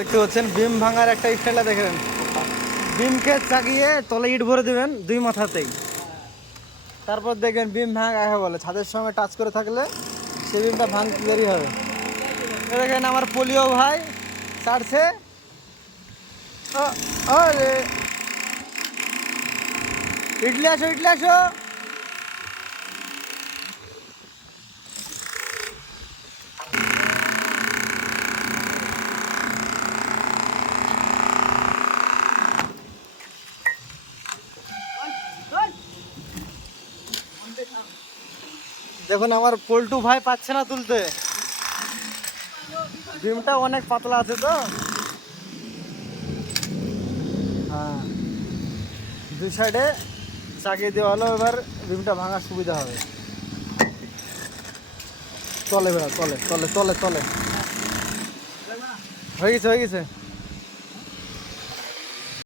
দেখতে পাচ্ছেন বিম ভাঙার একটা স্টাইল দেখেন। বিমকে চাকিয়ে তলে ইট ভরে দেবেন দুই মাথাতেই, তারপর দেখবেন বিম ভাঙা কাকে বলে। ছাদের সঙ্গে টাচ করে থাকলে সে বিমটা ভাঙতে দেরি হবে। দেখেন আমার পোলিও ভাই ছাড়ছে। আরে ইডলি আসো, ইডলি আসো। দেখুন আমার পল্টু ভাই পাচ্ছে না তুলতে, ডিমটা অনেক পাতলা আছে তো। হ্যাঁ, দুই সাইডে চাকিয়ে দেওয়া হলো, এবার ডিমটা ভাঙার সুবিধা হবে। তলে বেড়া, তলে তলে তলে তলে হয়ে গেছে, হয়ে গেছে।